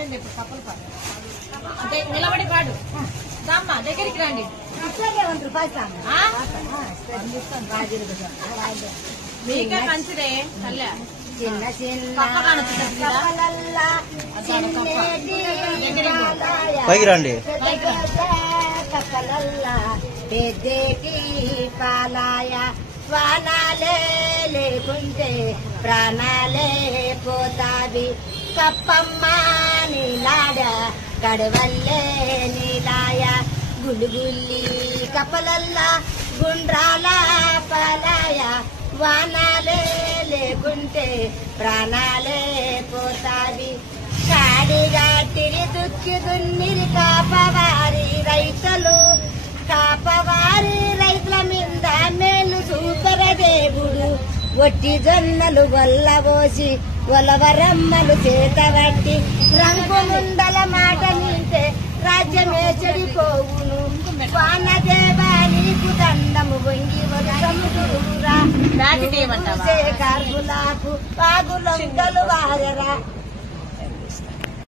పాడండి ఇప్పుడు కప్పలు పాడు నిలబడి పాడు సామ్మ దగ్గరికి రండి మీకే మంచిదే తల్లి చిన్న చిన్న పైకి రండి కప్పలల్లా పెద్దకి పాలాయ స్వానాలే లేకుంటే ప్రాణాలే పోతావి కప్పమ్మ నీలాడ కడవల్లే నీలాయ గుల్లి కప్పలల్లా గుండ్రాల పాలాయ వానాలే లేకుంటే ప్రాణాలే పోతావి కాడిగా తిరి దుక్కి దున్నిరి కాపవారి రైతులు కాపవారి రైతుల మీద మేలు సూపర దేవుడు ఒట్టి జొన్నలు వల్లబోసి ఒలవరమ్మలు చేతబట్టి రంగు ముందల మాట నింటే రాజ్యమే చెడిపోవును వానదేవా నీకు దండము వంగి వదలమురా కార్గులాకు పాగులొంగలు వారరా